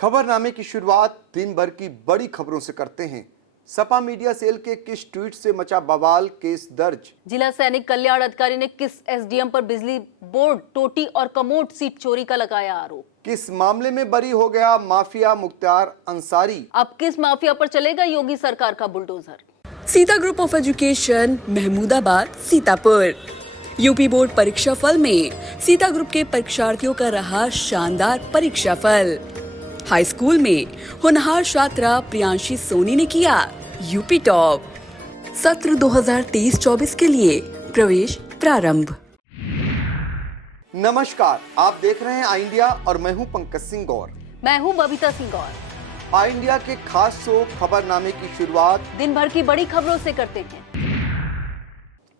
खबरनामे की शुरुआत दिन भर की बड़ी खबरों से करते हैं। सपा मीडिया सेल के किस ट्वीट से मचा बवाल, केस दर्ज। जिला सैनिक कल्याण अधिकारी ने किस एसडीएम पर बिजली बोर्ड, टोटी और कमोड सीट चोरी का लगाया आरोप। किस मामले में बरी हो गया माफिया मुख्तार अंसारी। अब किस माफिया पर चलेगा योगी सरकार का bulldozer. Sita group of education, Mahmudabad, Sitapur. UP board परीक्षा फल में सीता ग्रुप के परीक्षार्थियों का रहा शानदार परीक्षा फल। हाई स्कूल में होनहार छात्रा प्रियांशी सोनी ने किया यूपी टॉप। सत्र 2023-24 के लिए प्रवेश प्रारंभ। नमस्कार, आप देख रहे हैं आई इंडिया और मैं हूं पंकज सिंह गौर। मैं हूं बबीता सिंह गौर। आई इंडिया के खास शो खबरनामे की शुरुआत दिन भर की बड़ी खबरों से करते हैं।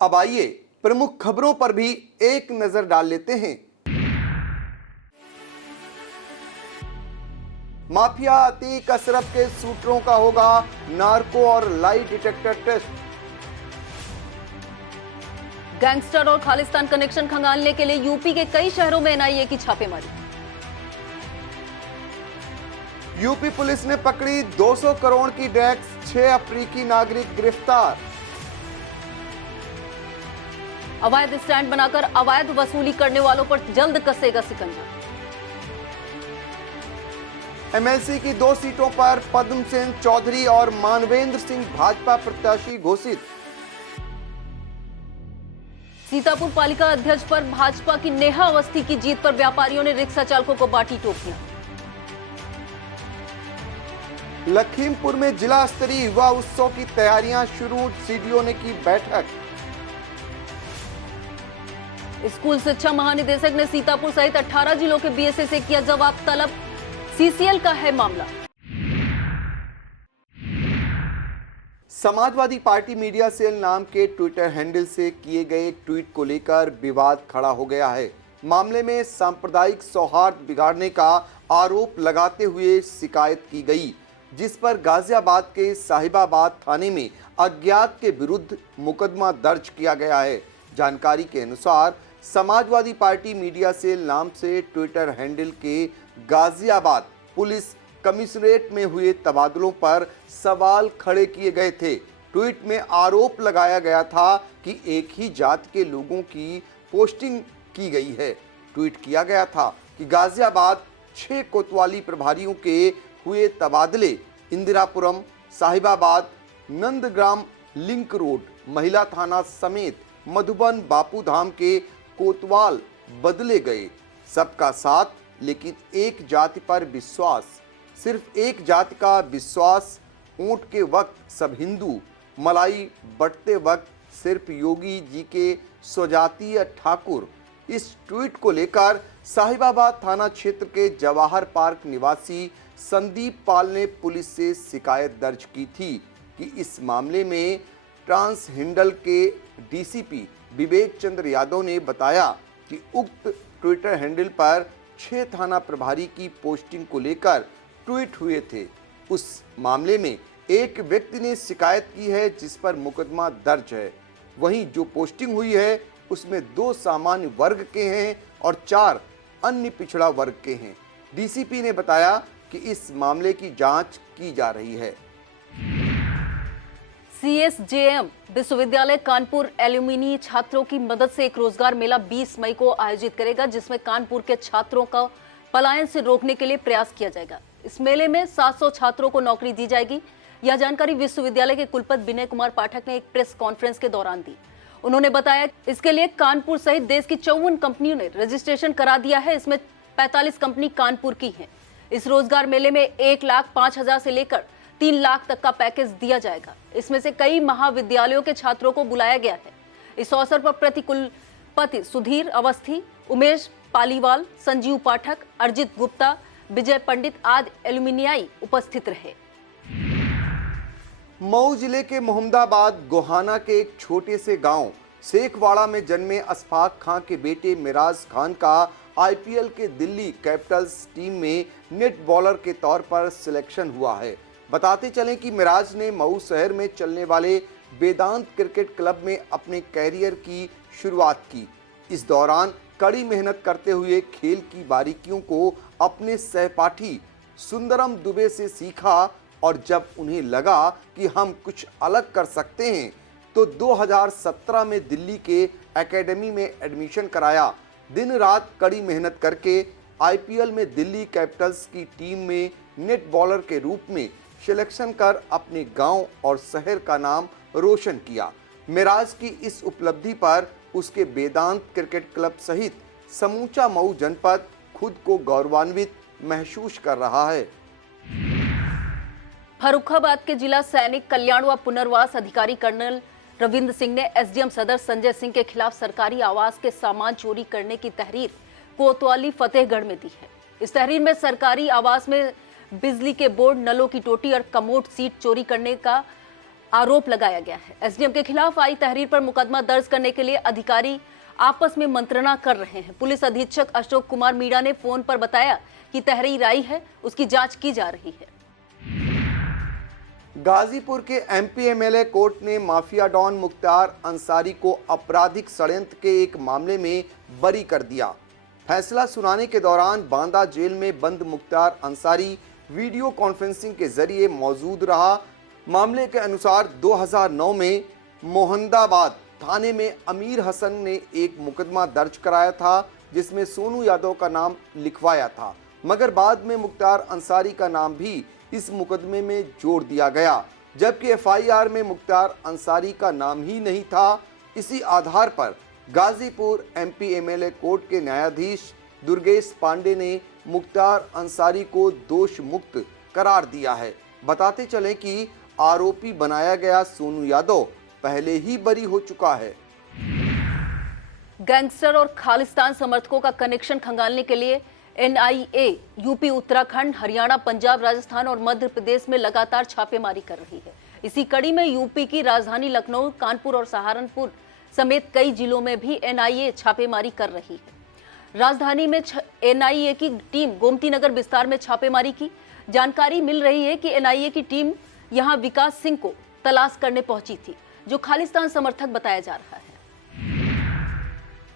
अब आइए प्रमुख खबरों पर भी एक नजर डाल लेते हैं। माफिया अतीक अशरफ के सूत्रों का होगा नार्को और लाई डिटेक्टर टेस्ट। गैंगस्टर और खालिस्तान कनेक्शन खंगालने के लिए यूपी के कई शहरों में एनआईए की छापेमारी। यूपी पुलिस ने पकड़ी 200 करोड़ की ड्रग्स, 6 अफ्रीकी नागरिक गिरफ्तार। अवैध स्टैंड बनाकर अवैध वसूली करने वालों पर जल्द कसेगा सिकंजा। एमएलसी की 2 सीटों पर पद्म सेन चौधरी और मानवेंद्र सिंह भाजपा प्रत्याशी घोषित। सीतापुर पालिका अध्यक्ष पर भाजपा की नेहा अवस्थी की जीत पर व्यापारियों ने रिक्शा चालकों को बांटी टोपियां। लखीमपुर में जिला स्तरीय युवा उत्सव की तैयारियां शुरू, सीडीओ ने की बैठक। स्कूल शिक्षा महानिदेशक ने सीतापुर सहित 18 जिलों के बीएसए से किया जवाब तलब। सीसीएल का है मामला। समाजवादी पार्टी मीडिया सेल नाम के ट्विटर हैंडल से किए गए एक ट्वीट को लेकर विवाद खड़ा हो गया है। मामले में सांप्रदायिक सौहार्द बिगाड़ने का आरोप लगाते हुए शिकायत की गई, जिस पर गाजियाबाद के साहिबाबाद थाने में अज्ञात के विरुद्ध मुकदमा दर्ज किया गया है। जानकारी के अनुसार समाजवादी पार्टी मीडिया सेल नाम से ट्विटर हैंडल के गाजियाबाद पुलिस कमिश्नरेट में हुए तबादलों पर सवाल खड़े किए गए थे। ट्वीट में आरोप लगाया गया था कि एक ही जात के लोगों की पोस्टिंग की गई है। ट्वीट किया गया था कि गाजियाबाद 6 कोतवाली प्रभारियों के हुए तबादले इंदिरापुरम, साहिबाबाद, नंदग्राम लिंक रोड, महिला थाना समेत मधुबन बापूधाम के कोतवाल बदले गए। सबका साथ लेकिन एक जाति पर विश्वास, सिर्फ एक जाति का विश्वास। ऊंट के वक्त सब हिंदू, मलाई बटते वक्त सिर्फ योगी जी के स्वजातीय ठाकुर। इस ट्वीट को लेकर साहिबाबाद थाना क्षेत्र के जवाहर पार्क निवासी संदीप पाल ने पुलिस से शिकायत दर्ज की थी कि इस मामले में ट्रांस हिंडल के डीसीपी विवेक चंद्र यादव ने बताया कि उक्त ट्विटर हैंडल पर 6 थाना प्रभारी की पोस्टिंग को लेकर ट्वीट हुए थे। उस मामले में एक व्यक्ति ने शिकायत की है, जिस पर मुकदमा दर्ज है। वहीं जो पोस्टिंग हुई है उसमें 2 सामान्य वर्ग के हैं और 4 अन्य पिछड़ा वर्ग के हैं। डीसीपी ने बताया कि इस मामले की जांच की जा रही है। सीएसजेएम विश्वविद्यालय कानपुर एल्यूमिनी छात्रों की मदद से एक रोजगार मेला 20 मई को आयोजित करेगा, जिसमें कानपुर के छात्रों का पलायन से रोकने के लिए प्रयास किया जाएगा। इस मेले में 700 छात्रों को नौकरी दी जाएगी। यह जानकारी विश्वविद्यालय के कुलपति विनय कुमार पाठक ने एक प्रेस कॉन्फ्रेंस के दौरान दी। उन्होंने बताया इसके लिए कानपुर सहित देश की 54 कंपनियों ने रजिस्ट्रेशन करा दिया है। इसमें 45 कंपनी कानपुर की है। इस रोजगार मेले में 1,05,000 से लेकर 3 लाख तक का पैकेज दिया जाएगा। इसमें से कई महाविद्यालयों के छात्रों को बुलाया गया है। इस अवसर पर प्रतिकुलपति सुधीर अवस्थी, उमेश पालीवाल, संजीव पाठक, अर्जित गुप्ता, विजय पंडित आदि एल्यूमिनियाई उपस्थित रहे। मऊ जिले के मोहम्मदाबाद गोहाना के एक छोटे से गांव शेखवाड़ा में जन्मे अशफाक खां के बेटे मिराज खान का आईपीएल के दिल्ली कैपिटल्स टीम में नेट बॉलर के तौर पर सिलेक्शन हुआ है। बताते चलें कि मिराज ने मऊ शहर में चलने वाले वेदांत क्रिकेट क्लब में अपने कैरियर की शुरुआत की। इस दौरान कड़ी मेहनत करते हुए खेल की बारीकियों को अपने सहपाठी सुंदरम दुबे से सीखा और जब उन्हें लगा कि हम कुछ अलग कर सकते हैं तो 2017 में दिल्ली के एकेडमी में एडमिशन कराया। दिन रात कड़ी मेहनत करके आईपीएल में दिल्ली कैपिटल्स की टीम में नेट बॉलर के रूप में सिलेक्शन कर अपने गांव और शहर का नाम रोशन किया। मिराज की इस उपलब्धि पर उसके वेदांत क्रिकेट क्लब सहित समूचा मऊ जनपद खुद को गौरवान्वित महसूस कर रहा है। फर्रुखाबाद के जिला सैनिक कल्याण व पुनर्वास अधिकारी कर्नल रविंद्र सिंह ने एसडीएम सदर संजय सिंह के खिलाफ सरकारी आवास के सामान चोरी करने की तहरीर कोतवाली फतेहगढ़ में दी है। इस तहरीर में सरकारी आवास में बिजली के बोर्ड, नलों की टोटी और कमोड सीट चोरी करने का आरोप लगाया गया है। एसडीएम के खिलाफ आई तहरीर पर मुकदमा दर्ज करने के लिए अधिकारी आपस में मंत्रणा कर रहे हैं। पुलिस अधीक्षक अशोक कुमार मीणा ने फोन पर बताया कि तहरीर आई है, उसकी जांच की जा रही है। गाजीपुर के एमपी एमएलए कोर्ट ने माफिया डॉन मुख्तार अंसारी को आपराधिक षड्यंत्र के एक मामले में बरी कर दिया। फैसला सुनाने के दौरान बांदा जेल में बंद मुख्तार अंसारी वीडियो कॉन्फ्रेंसिंग के जरिए मौजूद रहा। मामले के अनुसार 2009 में मोहम्मदाबाद थाने में अमीर हसन ने एक मुकदमा दर्ज कराया था जिसमें सोनू यादव का नाम लिखवाया था, मगर बाद में मुख्तार अंसारी का नाम भी इस मुकदमे में जोड़ दिया गया, जबकि एफआईआर में मुख्तार अंसारी का नाम ही नहीं था। इसी आधार पर गाजीपुर एमपी एमएलए कोर्ट के न्यायाधीश दुर्गेश पांडे ने मुख्तार अंसारी को दोष मुक्त करार दिया है। बताते चलें कि आरोपी बनाया गया सोनू यादव पहले ही बरी हो चुका है। गैंगस्टर और खालिस्तान समर्थकों का कनेक्शन खंगालने के लिए एनआईए यूपी, उत्तराखंड, हरियाणा, पंजाब, राजस्थान और मध्य प्रदेश में लगातार छापेमारी कर रही है। इसी कड़ी में यूपी की राजधानी लखनऊ, कानपुर और सहारनपुर समेत कई जिलों में भी एनआईए छापेमारी कर रही है। राजधानी में एनआईए की टीम गोमती नगर विस्तार में छापेमारी की। जानकारी मिल रही है कि एनआईए की टीम यहां विकास सिंह को तलाश करने पहुंची थी, जो खालिस्तान समर्थक बताया जा रहा है।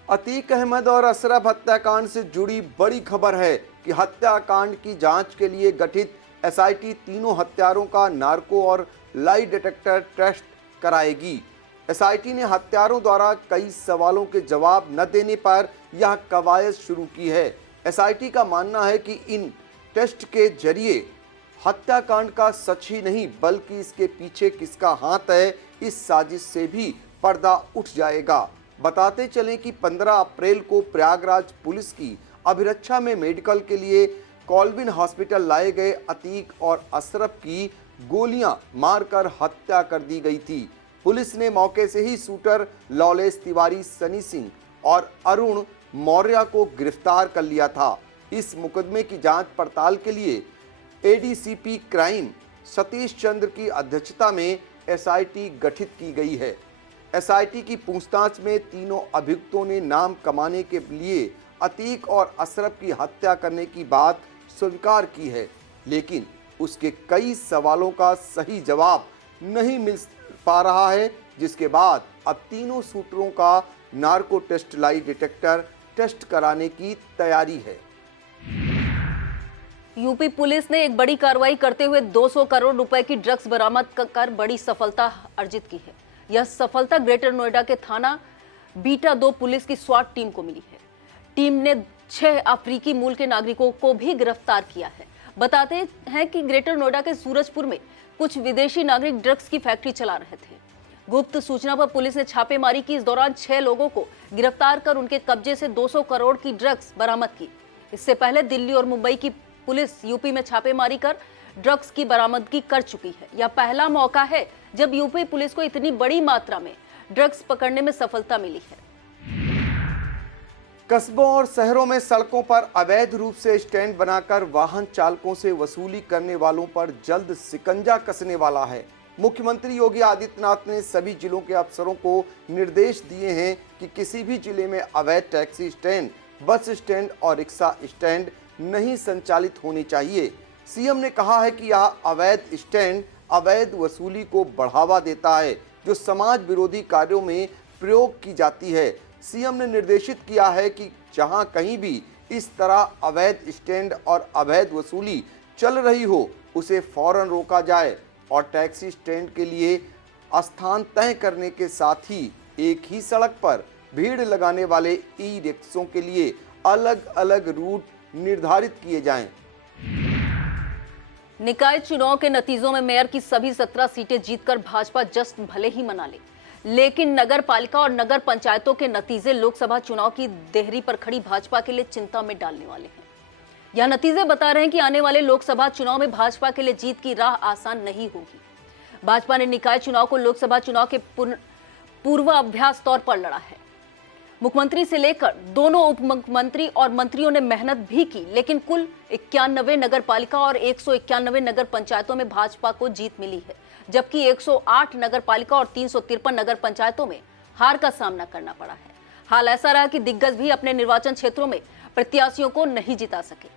अतीक अहमद और अशरफ हत्याकांड से जुड़ी बड़ी खबर है कि हत्याकांड की जांच के लिए गठित एसआईटी तीनों हत्यारों का नार्को और लाई डिटेक्टर टेस्ट कराएगी। एसआईटी ने हत्यारों द्वारा कई सवालों के जवाब न देने पर यह कवायद शुरू की है। एसआईटी का मानना है कि इन टेस्ट के जरिए हत्याकांड का सच ही नहीं बल्कि इसके पीछे किसका हाथ है, इस साजिश से भी पर्दा उठ जाएगा। बताते चलें कि 15 अप्रैल को प्रयागराज पुलिस की अभिरक्षा में मेडिकल के लिए कॉल्विन हॉस्पिटल लाए गए अतीक और अशरफ की गोलियां मारकर हत्या कर दी गई थी। पुलिस ने मौके से ही शूटर लॉलेस तिवारी, सनी सिंह और अरुण मौर्य को गिरफ्तार कर लिया था। इस मुकदमे की जांच पड़ताल के लिए एडीसीपी क्राइम सतीश चंद्र की अध्यक्षता में एसआईटी गठित की गई है। एसआईटी की पूछताछ में तीनों अभियुक्तों ने नाम कमाने के लिए अतीक और अशरफ की हत्या करने की बात स्वीकार की है, लेकिन उसके कई सवालों का सही जवाब नहीं मिल पा रहा है, जिसके बाद अब तीनों शूटरों का narco test lie detector test कराने की तैयारी है। यूपी पुलिस ने एक बड़ी कार्रवाई करते हुए 200 करोड़ रुपए की ड्रग्स बरामद कर बड़ी सफलता अर्जित की है। यह सफलता ग्रेटर नोएडा के थाना बीटा 2 पुलिस की स्वाट टीम को मिली है। टीम ने 6 अफ्रीकी मूल के नागरिकों को भी गिरफ्तार किया है। बताते हैं कि ग्रेटर नोएडा के सूरजपुर में कुछ विदेशी नागरिक ड्रग्स की फैक्ट्री चला रहे थे। गुप्त सूचना पर पुलिस ने छापेमारी की। इस दौरान 6 लोगों को गिरफ्तार कर उनके कब्जे से 200 करोड़ की ड्रग्स बरामद की। इससे पहले दिल्ली और मुंबई की पुलिस यूपी में छापेमारी कर ड्रग्स की बरामदगी कर चुकी है। यह पहला मौका है जब यूपी पुलिस को इतनी बड़ी मात्रा में ड्रग्स पकड़ने में सफलता मिली है। कस्बों और शहरों में सड़कों पर अवैध रूप से स्टैंड बनाकर वाहन चालकों से वसूली करने वालों पर जल्द शिकंजा कसने वाला है। मुख्यमंत्री योगी आदित्यनाथ ने सभी जिलों के अफसरों को निर्देश दिए हैं कि किसी भी जिले में अवैध टैक्सी स्टैंड, बस स्टैंड और रिक्शा स्टैंड नहीं संचालित होने चाहिए। सीएम ने कहा है कि यह अवैध स्टैंड अवैध वसूली को बढ़ावा देता है, जो समाज विरोधी कार्यों में प्रयोग की जाती है। सीएम ने निर्देशित किया है कि जहां कहीं भी इस तरह अवैध स्टैंड और अवैध वसूली चल रही हो उसे फौरन रोका जाए और टैक्सी स्टैंड के लिए स्थान तय करने के साथ ही एक ही सड़क पर भीड़ लगाने वाले ई रिक्शों के लिए अलग अलग रूट निर्धारित किए जाएं। निकाय चुनाव के नतीजों में मेयर की सभी 17 सीटें जीतकर भाजपा जश्न भले ही मना ले, लेकिन नगर पालिका और नगर पंचायतों के नतीजे लोकसभा चुनाव की देहरी पर खड़ी भाजपा के लिए चिंता में डालने वाले हैं। यह नतीजे बता रहे हैं कि आने वाले लोकसभा चुनाव में भाजपा के लिए जीत की राह आसान नहीं होगी। भाजपा ने निकाय चुनाव को लोकसभा चुनाव के पूर्वाभ्यास तौर पर लड़ा है। मुख्यमंत्री से लेकर दोनों उप मुख्यमंत्री और मंत्रियों ने मेहनत भी की, लेकिन कुल 91 नगर पालिका और 191 नगर पंचायतों में भाजपा को जीत मिली है, जबकि 108 नगर पालिका और 353 नगर पंचायतों में हार का सामना करना पड़ा है। हाल ऐसा रहा कि दिग्गज भी अपने निर्वाचन क्षेत्रों में प्रत्याशियों को नहीं जिता सके।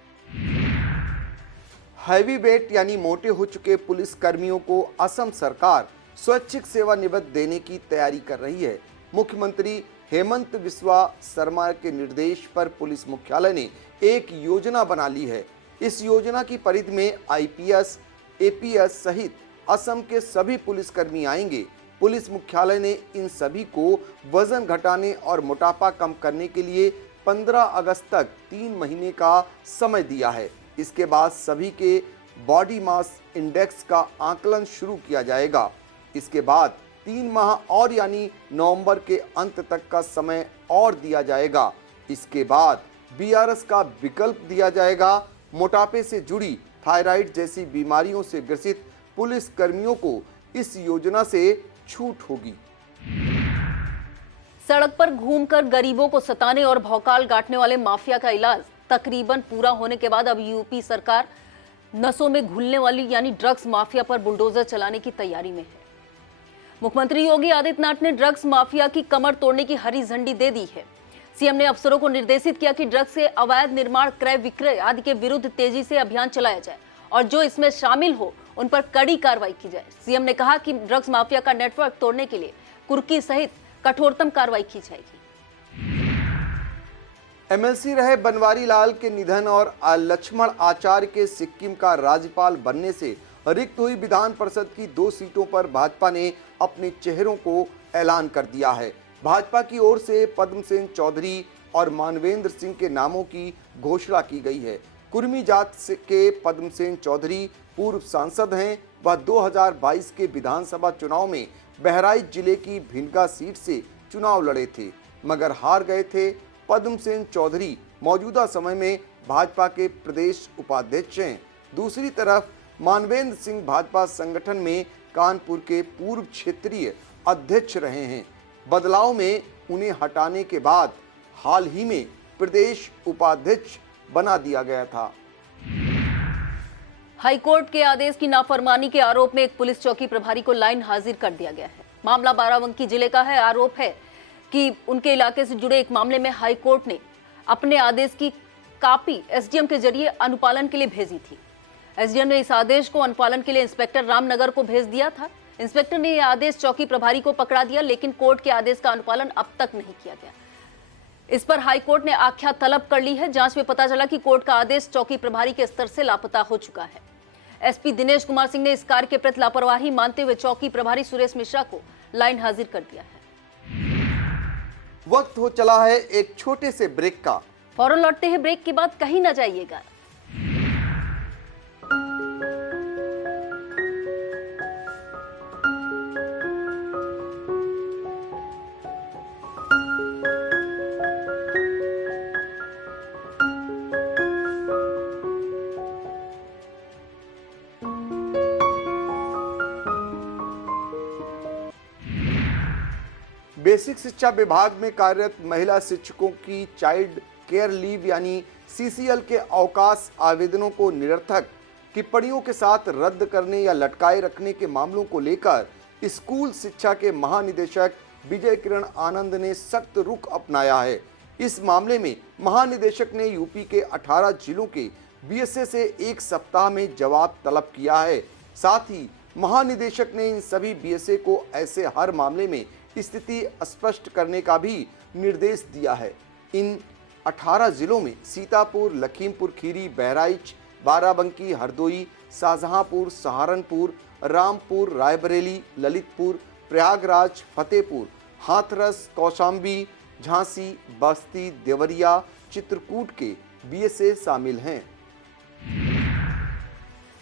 हैवी वेट यानी मोटे हो चुके पुलिस कर्मियों को असम सरकार स्वैच्छिक सेवानिवृत्त देने की तैयारी कर रही है। मुख्यमंत्री हेमंत बिस्वा शर्मा के निर्देश पर पुलिस मुख्यालय ने एक योजना बना ली है। इस योजना की परिधि में आईपीएस, एपीएस सहित असम के सभी पुलिसकर्मी आएंगे। पुलिस मुख्यालय ने इन सभी को वजन घटाने और मोटापा कम करने के लिए 15 अगस्त तक 3 महीने का समय दिया है। इसके बाद सभी के बॉडी मास इंडेक्स का आकलन शुरू किया जाएगा। इसके बाद 3 माह और यानी नवंबर के अंत तक का समय और दिया जाएगा। इसके बाद बीआरएस का विकल्प दिया जाएगा। मोटापे से जुड़ी थायराइड जैसी बीमारियों से ग्रसित पुलिस कर्मियों को इस योजना से छूट होगी। सड़क पर घूमकर गरीबों को सताने और भौकाल गांठने वाले माफिया का इलाज तकरीबन पूरा होने के बाद अब यूपी सरकार नसों में घुलने वाली यानी ड्रग्स माफिया पर बुलडोजर चलाने की तैयारी में है। मुख्यमंत्री योगी आदित्यनाथ ने ड्रग्स माफिया की कमर तोड़ने की हरी झंडी दे दी है। सीएम ने अफसरों को निर्देशित किया कि ड्रग्स से अवैध निर्माण, क्रय विक्रय आदि के विरुद्ध तेजी से अभियान चलाया जाए और जो इसमें शामिल हो उन पर कड़ी कार्रवाई की जाए। सीएम ने कहा कि ड्रग्स माफिया का नेटवर्क तोड़ने के लिए कुर्की सहित कठोरतम कार्रवाई की जाएगी। एमएलसी रहे बनवारी लाल के निधन और लक्ष्मण आचार्य के सिक्किम का राज्यपाल बनने से रिक्त हुई विधान परिषद की 2 सीटों पर भाजपा ने अपने चेहरों को ऐलान कर दिया है। भाजपा की ओर से पद्मसेन चौधरी और मानवेंद्र सिंह के नामों की घोषणा की गई है। कुर्मी जात के पद्मसेन चौधरी पूर्व सांसद हैं। वह 2022 के विधानसभा चुनाव में बहराइच जिले की भिनगा सीट से चुनाव लड़े थे, मगर हार गए थे। पद्मसेन चौधरी मौजूदा समय में भाजपा के प्रदेश उपाध्यक्ष हैं। दूसरी तरफ मानवेंद्र सिंह भाजपा संगठन में कानपुर के पूर्व क्षेत्रीय अध्यक्ष रहे हैं। बदलाव में उन्हें हटाने के बाद हाल ही में प्रदेश उपाध्यक्ष बना दिया गया था। हाईकोर्ट के आदेश की नाफरमानी के आरोप में एक पुलिस चौकी प्रभारी को लाइन हाजिर कर दिया गया है। मामला बाराबंकी जिले का है। आरोप है कि उनके इलाके से जुड़े एक मामले में हाईकोर्ट ने अपने आदेश की कॉपी एसडीएम के जरिए अनुपालन के लिए भेजी थी। एसडीएम ने इस आदेश को अनुपालन के लिए इंस्पेक्टर रामनगर को भेज दिया था। इंस्पेक्टर ने यह आदेश चौकी प्रभारी को पकड़ा दिया, लेकिन कोर्ट के आदेश का अनुपालन अब तक नहीं किया गया। इस पर हाईकोर्ट ने आख्या तलब कर ली है। जांच में पता चला कि कोर्ट का आदेश चौकी प्रभारी के स्तर से लापता हो चुका है। एसपी दिनेश कुमार सिंह ने इस कार्य के प्रति लापरवाही मानते हुए चौकी प्रभारी सुरेश मिश्रा को लाइन हाजिर कर दिया है। वक्त हो चला है एक छोटे से ब्रेक का। फौरन लौटते हैं ब्रेक के बाद, कहीं ना जाइएगा। बेसिक शिक्षा विभाग में कार्यरत महिला शिक्षकों की चाइल्ड केयर लीव यानी सीसीएल के अवकाश आवेदनों को निरर्थक टिप्पणियों के साथ रद्द करने या लटकाए रखने के मामलों को लेकर स्कूल शिक्षा के महानिदेशक विजय किरण आनंद ने सख्त रुख अपनाया है। इस मामले में महानिदेशक ने यूपी के 18 जिलों के बीएसए से 1 सप्ताह में जवाब तलब किया है। साथ ही महानिदेशक ने इन सभी बीएसए को ऐसे हर मामले में स्थिति स्पष्ट करने का भी निर्देश दिया है। इन 18 जिलों में सीतापुर, लखीमपुर खीरी, बहराइच, बाराबंकी, हरदोई, शाहजहांपुर, सहारनपुर, रामपुर, रायबरेली, ललितपुर, प्रयागराज, फतेहपुर, हाथरस, कौशाम्बी, झांसी, बस्ती, देवरिया, चित्रकूट के बीएसए शामिल हैं।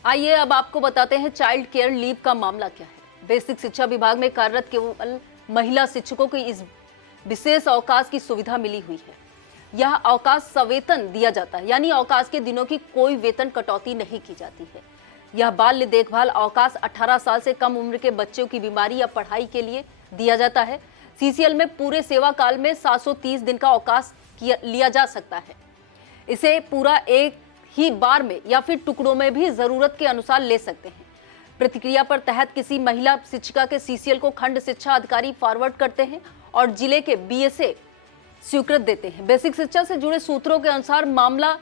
आइए अब आपको बताते हैं चाइल्ड केयर लीव का मामला क्या है। बेसिक शिक्षा विभाग में कार्यरत केवल महिला शिक्षकों को इस विशेष अवकाश की सुविधा मिली हुई है। यह अवकाश सवेतन दिया जाता है, यानी अवकाश के दिनों की कोई वेतन कटौती नहीं की जाती है। यह बाल्य देखभाल अवकाश 18 साल से कम उम्र के बच्चों की बीमारी या पढ़ाई के लिए दिया जाता है। सीसीएल में पूरे सेवा काल में 730 दिन का अवकाश लिया जा सकता है। इसे पूरा एक ही बार में या फिर टुकड़ों में भी जरूरत के अनुसार ले सकते हैं। प्रतिक्रिया पर तहत किसी महिला शिक्षिका के सीसीएल को खंड शिक्षा अधिकारी फॉरवर्ड करते हैं और जिले के बीएसए स्वीकृत देते हैं। बेसिक शिक्षा से जुड़े सूत्रों के अनुसार मामला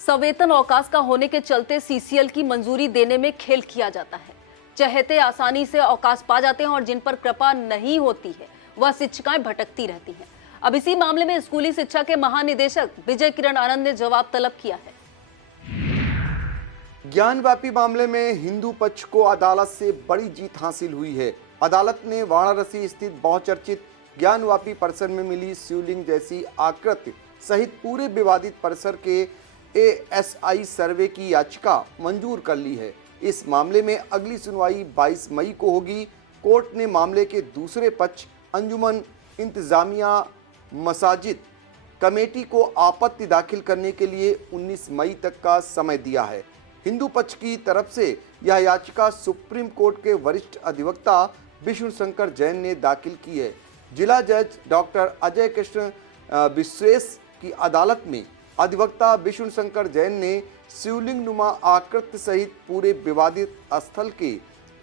सवेतन अवकाश का होने के चलते सीसीएल की मंजूरी देने में खेल किया जाता है। चहेते आसानी से अवकाश पा जाते हैं और जिन पर कृपा नहीं होती है वह शिक्षिकाएं भटकती रहती हैं। अब इसी मामले में स्कूली शिक्षा के महानिदेशक विजय किरण आनंद ने जवाब तलब किया है। ज्ञानवापी मामले में हिंदू पक्ष को अदालत से बड़ी जीत हासिल हुई है। अदालत ने वाराणसी स्थित बहुचर्चित ज्ञानवापी परिसर में मिली शिवलिंग जैसी आकृति सहित पूरे विवादित परिसर के एएसआई सर्वे की याचिका मंजूर कर ली है। इस मामले में अगली सुनवाई 22 मई को होगी। कोर्ट ने मामले के दूसरे पक्ष अंजुमन इंतजामिया मसाजिद कमेटी को आपत्ति दाखिल करने के लिए 19 मई तक का समय दिया है। हिंदू पक्ष की तरफ से यह याचिका सुप्रीम कोर्ट के वरिष्ठ अधिवक्ता विष्णु शंकर जैन ने दाखिल की है। जिला जज डॉक्टर अजय कृष्ण विश्वेश की अदालत में अधिवक्ता विष्णु शंकर जैन ने शिवलिंग नुमा आकृति सहित पूरे विवादित स्थल के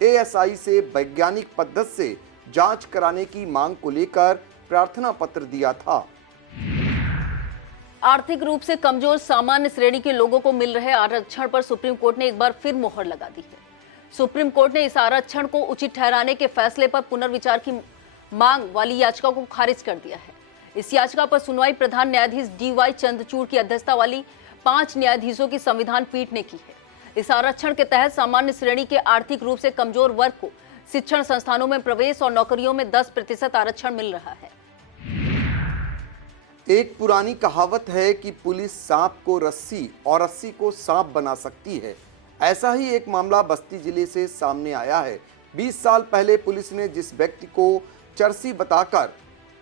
एएसआई से वैज्ञानिक पद्धति से जांच कराने की मांग को लेकर प्रार्थना पत्र दिया था। आर्थिक रूप से कमजोर सामान्य श्रेणी के लोगों को मिल रहे आरक्षण पर सुप्रीम कोर्ट ने एक बार फिर मोहर लगा दी है। सुप्रीम कोर्ट ने इस आरक्षण को उचित ठहराने के फैसले पर पुनर्विचार की मांग वाली याचिका को खारिज कर दिया है। इस याचिका पर सुनवाई प्रधान न्यायाधीश डीवाई चंद्रचूड़ की अध्यक्षता वाली 5 न्यायाधीशों की संविधान पीठ ने की है। इस आरक्षण के तहत सामान्य श्रेणी के आर्थिक रूप से कमजोर वर्ग को शिक्षण संस्थानों में प्रवेश और नौकरियों में 10% आरक्षण मिल रहा है। एक पुरानी कहावत है कि पुलिस सांप को रस्सी और रस्सी को सांप बना सकती है। ऐसा ही एक मामला बस्ती जिले से सामने आया है। 20 साल पहले पुलिस ने जिस व्यक्ति को चरसी बताकर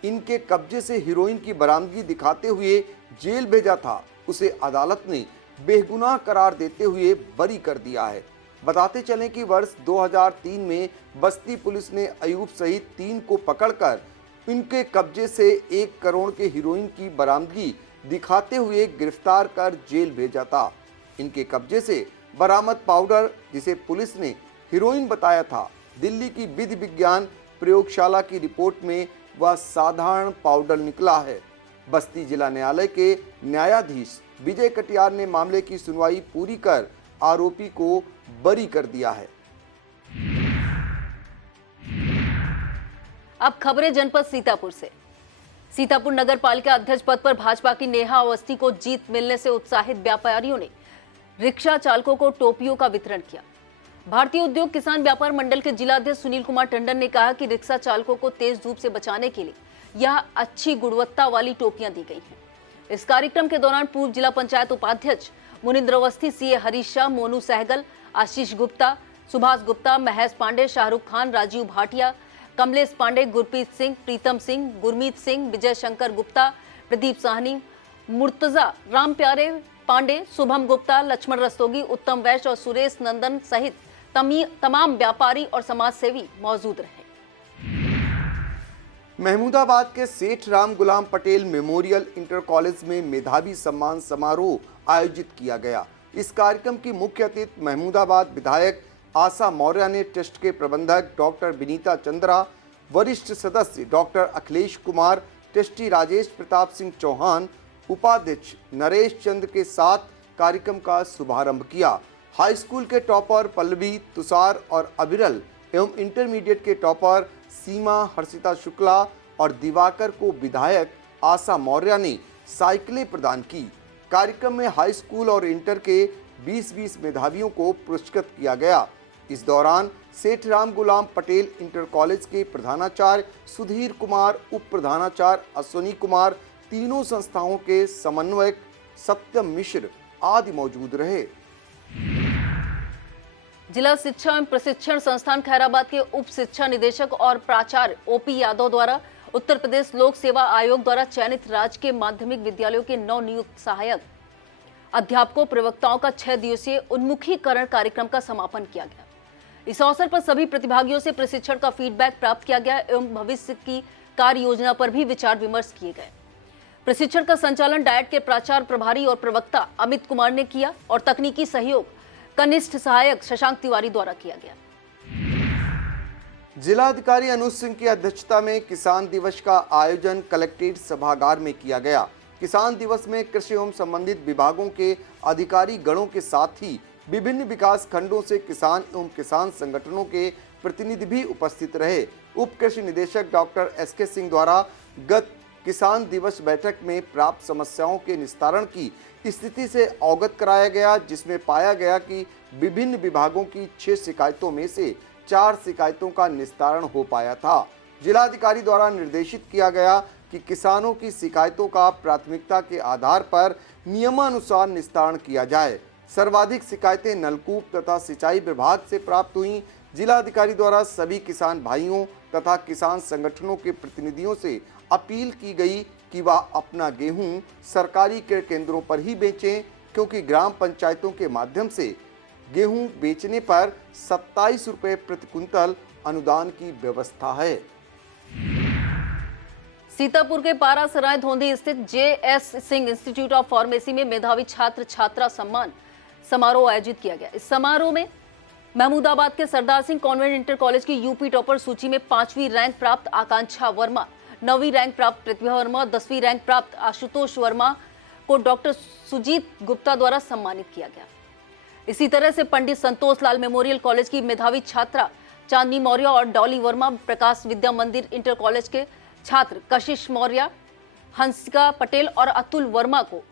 इनके कब्जे से हीरोइन की बरामदगी दिखाते हुए जेल भेजा था, उसे अदालत ने बेगुनाह करार देते हुए बरी कर दिया है। बताते चलें कि वर्ष 2003 में बस्ती पुलिस ने अयूब सहित 3 को पकड़कर इनके कब्जे से 1 करोड़ के हीरोइन की बरामदगी दिखाते हुए गिरफ्तार कर जेल भेजा था। इनके कब्जे से बरामद पाउडर, जिसे पुलिस ने हीरोइन बताया था, दिल्ली की विधि विज्ञान प्रयोगशाला की रिपोर्ट में वह साधारण पाउडर निकला है। बस्ती जिला न्यायालय के न्यायाधीश विजय कटियार ने मामले की सुनवाई पूरी कर आरोपी को बरी कर दिया है। अब खबरें जनपद सीतापुर से। सीतापुर नगर पालिका अध्यक्ष पद पर भाजपा की नेहा अवस्थी को जीत मिलने से उत्साहित व्यापारियों ने रिक्शा चालकों को टोपियों का वितरण किया। भारतीय उद्योग किसान व्यापार मंडल के जिला अध्यक्ष सुनील कुमार टंडन ने कहा कि रिक्शा चालकों को तेज धूप से बचाने के लिए यह अच्छी गुणवत्ता वाली टोपियां दी गई हैं। इस कार्यक्रम के दौरान पूर्व जिला पंचायत उपाध्यक्ष मुनिंद्र अवस्थी, सीए हरीश शाह, मोनू सहगल, आशीष गुप्ता, सुभाष गुप्ता, महेश पांडे, शाहरुख खान, राजीव भाटिया, कमलेश पांडे, गुरप्रीत सिंह, प्रीतम सिंह, गुरमीत सिंह, विजय शंकर गुप्ता, प्रदीप साहनी, मुर्तजा राम प्यारे पांडे, शुभम गुप्ता, लक्ष्मण रस्तोगी, उत्तम वैश्य और सुरेश नंदन सहित तमाम व्यापारी और समाज सेवी मौजूद रहे। महमूदाबाद के सेठ राम गुलाम पटेल मेमोरियल इंटर कॉलेज में मेधावी सम्मान समारोह आयोजित किया गया। इस कार्यक्रम की मुख्य अतिथि महमूदाबाद विधायक आशा मौर्य ने ट्रस्ट के प्रबंधक डॉक्टर विनीता चंद्रा, वरिष्ठ सदस्य डॉक्टर अखिलेश कुमार, ट्रस्टी राजेश प्रताप सिंह चौहान, उपाध्यक्ष नरेश चंद्र के साथ कार्यक्रम का शुभारंभ किया। हाई स्कूल के टॉपर पल्लवी, तुषार और अविरल एवं इंटरमीडिएट के टॉपर सीमा, हर्षिता शुक्ला और दिवाकर को विधायक आशा मौर्य ने साइकिलें प्रदान की। कार्यक्रम में हाई स्कूल और इंटर के 20-20 मेधावियों को पुरस्कृत किया गया। इस दौरान सेठ राम गुलाम पटेल इंटर कॉलेज के प्रधानाचार्य सुधीर कुमार, उप प्रधानाचार्य अश्विनी कुमार, तीनों संस्थाओं के समन्वयक सत्यम मिश्र आदि मौजूद रहे। जिला शिक्षा एवं प्रशिक्षण संस्थान खैराबाद के उप शिक्षा निदेशक और प्राचार्य ओपी यादव द्वारा उत्तर प्रदेश लोक सेवा आयोग द्वारा चयनित राजकीय माध्यमिक विद्यालयों के नवनियुक्त सहायक अध्यापकों प्रवक्ताओं का 6 दिवसीय उन्मुखीकरण कार्यक्रम का समापन किया गया। इस अवसर पर सभी प्रतिभागियों से प्रशिक्षण का फीडबैक प्राप्त किया गया एवं भविष्य की कार्य योजना पर भी विचार विमर्श किए गए। प्रशिक्षण का संचालन डायट के प्राचार्य प्रभारी और प्रवक्ता अमित कुमार ने किया और तकनीकी सहयोग कनिष्ठ सहायक शशांक तिवारी द्वारा किया गया। जिलाधिकारी अनुज सिंह की अध्यक्षता में किसान दिवस का आयोजन कलेक्ट्रेट सभागार में किया गया। किसान दिवस में कृषि एवं संबंधित विभागों के अधिकारी गणों के साथ ही विभिन्न विकास खंडों से किसान एवं किसान संगठनों के प्रतिनिधि भी उपस्थित रहे। उप कृषि निदेशक डॉक्टर एसके सिंह द्वारा गत किसान दिवस बैठक में प्राप्त समस्याओं के निस्तारण की स्थिति से अवगत कराया गया, जिसमें पाया गया कि विभिन्न विभागों की 6 शिकायतों में से 4 शिकायतों का निस्तारण हो पाया था। जिलाधिकारी द्वारा निर्देशित किया गया कि किसानों की शिकायतों का प्राथमिकता के आधार पर नियमानुसार निस्तारण किया जाए। सर्वाधिक शिकायतें नलकूप तथा सिंचाई विभाग से प्राप्त हुई। जिलाधिकारी द्वारा सभी किसान भाइयों तथा किसान संगठनों के प्रतिनिधियों से अपील की गई कि वह अपना गेहूं सरकारी क्रय केंद्रों पर ही बेचें, क्योंकि ग्राम पंचायतों के माध्यम से गेहूं बेचने पर 27 रुपये प्रति कुंतल अनुदान की व्यवस्था है। सीतापुर के पारासराय धोंधी स्थित JS Singh institute of pharmacy में मेधावी छात्र छात्रा सम्मान समारोह आयोजित किया गया। इस समारोह में महमूदाबाद के Sardar Singh convent inter college की यूपी टॉपर सूची में 5वीं रैंक प्राप्त आकांक्षा वर्मा, 9वीं रैंक प्राप्त प्रतिभा वर्मा, 10वीं रैंक प्राप्त आशुतोष वर्मा को डॉक्टर सुजीत गुप्ता द्वारा सम्मानित किया गया। इसी तरह से पंडित संतोष लाल मेमोरियल कॉलेज की मेधावी छात्रा चांदनी मौर्य और डॉली वर्मा, प्रकाश विद्या मंदिर इंटर कॉलेज के छात्र कशिश मौर्य, हंसिका पटेल और अतुल वर्मा को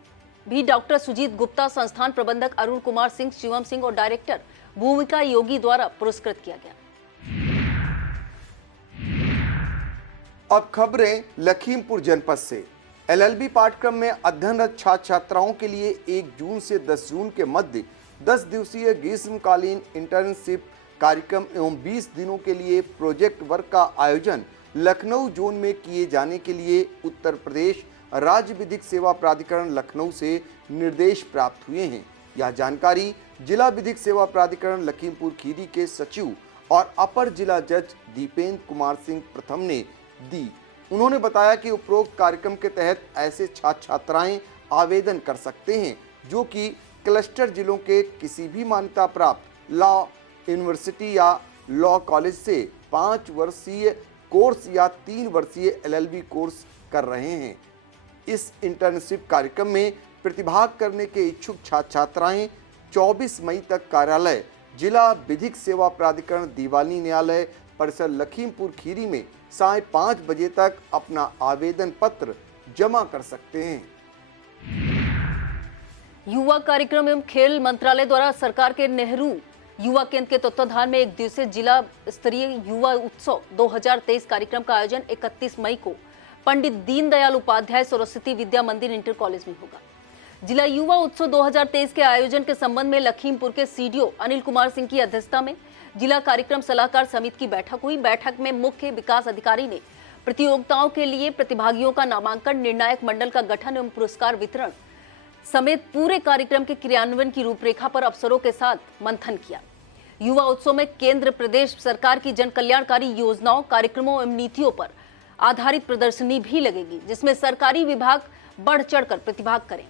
भी डॉक्टर सुजीत गुप्ता, संस्थान प्रबंधक अरुण कुमार सिंह, शिवम सिंह और डायरेक्टर भूमिका योगी द्वारा पुरस्कृत किया गया। अब खबरें लखीमपुर जनपद से। LLB पाठ्यक्रम में अध्ययनरत छात्र छात्राओं के लिए 1 जून से 10 जून के मध्य 10 दिवसीय ग्रीष्मकालीन इंटर्नशिप कार्यक्रम एवं 20 दिनों के लिए प्रोजेक्ट वर्क का आयोजन लखनऊ जोन में किए जाने के लिए उत्तर प्रदेश राज्य विधिक सेवा प्राधिकरण लखनऊ से निर्देश प्राप्त हुए हैं। यह जानकारी जिला विधिक सेवा प्राधिकरण लखीमपुर खीरी के सचिव और अपर जिला जज दीपेंद्र कुमार सिंह प्रथम ने दी। उन्होंने बताया कि उपरोक्त कार्यक्रम के तहत ऐसे छात्र छात्राएं आवेदन कर सकते हैं जो कि क्लस्टर जिलों के किसी भी मान्यता प्राप्त लॉ यूनिवर्सिटी या लॉ कॉलेज से 5 वर्षीय कोर्स या 3 वर्षीय LLB कोर्स कर रहे हैं। इस इंटर्नशिप कार्यक्रम में प्रतिभाग करने के इच्छुक छात्र छात्राएं 24 मई तक कार्यालय जिला विधिक सेवा प्राधिकरण दीवानी न्यायालय परिसर लखीमपुर खीरी में साय 5 बजे तक अपना आवेदन पत्र जमा कर सकते हैं। युवा कार्यक्रम एवं खेल मंत्रालय द्वारा सरकार के नेहरू युवा केंद्र के तत्वाधान में 1 दिवसीय जिला स्तरीय युवा उत्सव 2023 कार्यक्रम का आयोजन 31 मई को पंडित दीनदयाल उपाध्याय सरस्वती विद्या मंदिर इंटर कॉलेज में होगा। जिला युवा उत्सव 2023 के आयोजन के संबंध में लखीमपुर के CDO अनिल कुमार सिंह की अध्यक्षता में जिला कार्यक्रम सलाहकार समिति की बैठक हुई। बैठक में मुख्य विकास अधिकारी ने प्रतियोगिताओं के लिए प्रतिभागियों का नामांकन, निर्णायक मंडल का गठन एवं पुरस्कार वितरण समेत पूरे कार्यक्रम के क्रियान्वयन की रूपरेखा पर अफसरों के साथ मंथन किया। युवा उत्सव में केंद्र प्रदेश सरकार की जन कल्याणकारी योजनाओं, कार्यक्रमों एवं नीतियों पर आधारित प्रदर्शनी भी लगेगी, जिसमें सरकारी विभाग बढ़ चढ़कर प्रतिभाग करें।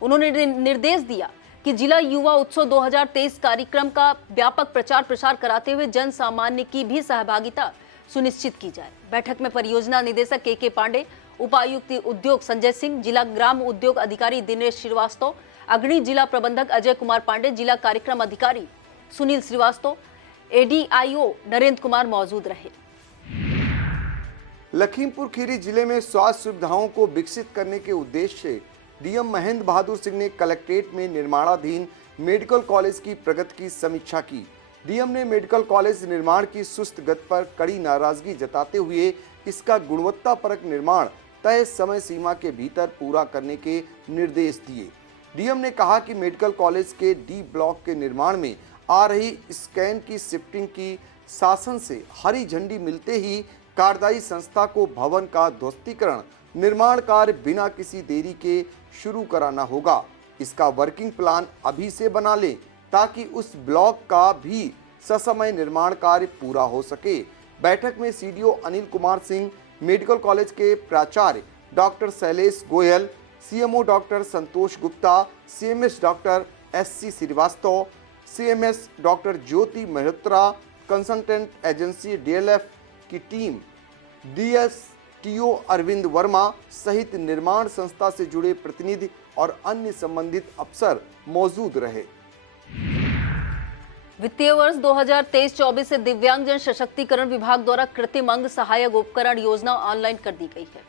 उन्होंने निर्देश दिया कि जिला युवा उत्सव 2023 कार्यक्रम का व्यापक प्रचार प्रसार कराते हुए जन सामान्य की भी सहभागिता सुनिश्चित की जाए। बैठक में परियोजना निदेशक के पांडे, उपायुक्त उद्योग संजय सिंह, जिला ग्राम उद्योग अधिकारी दिनेश श्रीवास्तव, अग्रणी जिला प्रबंधक अजय कुमार पांडे, जिला कार्यक्रम अधिकारी सुनील श्रीवास्तव, ADIO नरेंद्र कुमार मौजूद रहे। लखीमपुर खीरी जिले में स्वास्थ्य सुविधाओं को विकसित करने के उद्देश्य से डीएम महेंद्र बहादुर सिंह ने कलेक्ट्रेट में निर्माणाधीन मेडिकल कॉलेज की प्रगति की समीक्षा की। डीएम ने मेडिकल कॉलेज निर्माण की सुस्त गति पर कड़ी नाराजगी जताते हुए इसका गुणवत्तापरक निर्माण तय समय सीमा के भीतर पूरा करने के निर्देश दिए। डीएम ने कहा कि मेडिकल कॉलेज के डी ब्लॉक के निर्माण में आ रही स्कैन की शिफ्टिंग की शासन से हरी झंडी मिलते ही कार्यदायी संस्था को भवन का ध्वस्तीकरण निर्माण कार्य बिना किसी देरी के शुरू कराना होगा। इसका वर्किंग प्लान अभी से बना लें ताकि उस ब्लॉक का भी ससमय निर्माण कार्य पूरा हो सके। बैठक में CDO Anil Kumar Singh, medical college के प्राचार्य doctor Shailesh Goyal, CMO doctor Santosh Gupta, CMS doctor SC Srivastava, CMS doctor Jyoti Mehtra, consultant agency DLF की टीम, डीएसटीओ अरविंद वर्मा सहित निर्माण संस्था से जुड़े प्रतिनिधि और अन्य संबंधित अफसर मौजूद रहे। वित्तीय वर्ष 2023-24 से दिव्यांगजन सशक्तिकरण विभाग द्वारा कृत्रिम अंग सहायक उपकरण योजना ऑनलाइन कर दी गई है,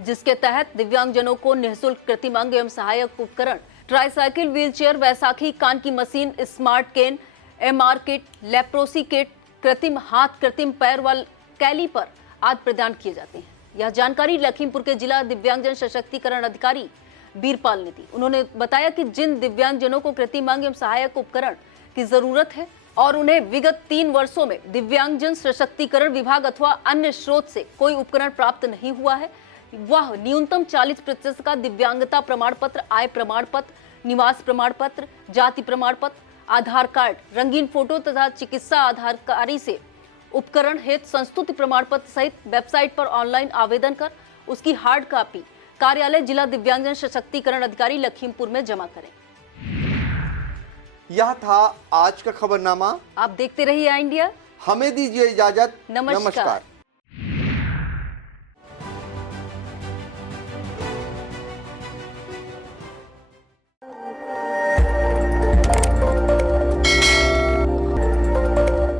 जिसके तहत दिव्यांगजनों को निःशुल्क कृत्रिम अंग एवं सहायक उपकरण, ट्राईसाइकिल, व्हीलचेयर, वैसाखी, कान की machine, smart cane, MR kit, leprosy kit, कृत्रिम हाथ, कृत्रिम पैर व कैलीपर आदि प्रदान किए जाते हैं। यह जानकारी लखीमपुर के जिला दिव्यांगजन सशक्तिकरण अधिकारी बीरपाल ने दी। उन्होंने बताया कि जिन दिव्यांगजनों को कृत्रिम अंग एवं सहायक उपकरण की जरूरत है और उन्हें विगत 3 वर्षों में दिव्यांगजन सशक्तिकरण विभाग अथवा अन्य स्रोत से कोई उपकरण प्राप्त नहीं हुआ है, वह न्यूनतम 40% का दिव्यांगता प्रमाण पत्र, आय प्रमाण पत्र, निवास प्रमाण पत्र, जाति प्रमाण पत्र, आधार कार्ड, रंगीन फोटो तथा चिकित्सा आधारकारी से उपकरण हेतु संस्तुति प्रमाण पत्र सहित वेबसाइट पर ऑनलाइन आवेदन कर उसकी हार्ड कॉपी कार्यालय जिला दिव्यांगजन सशक्तिकरण अधिकारी लखीमपुर में जमा करें। यह था आज का खबरनामा। आप देखते रहिए इंडिया। हमें दीजिए इजाजत। नमस्कार।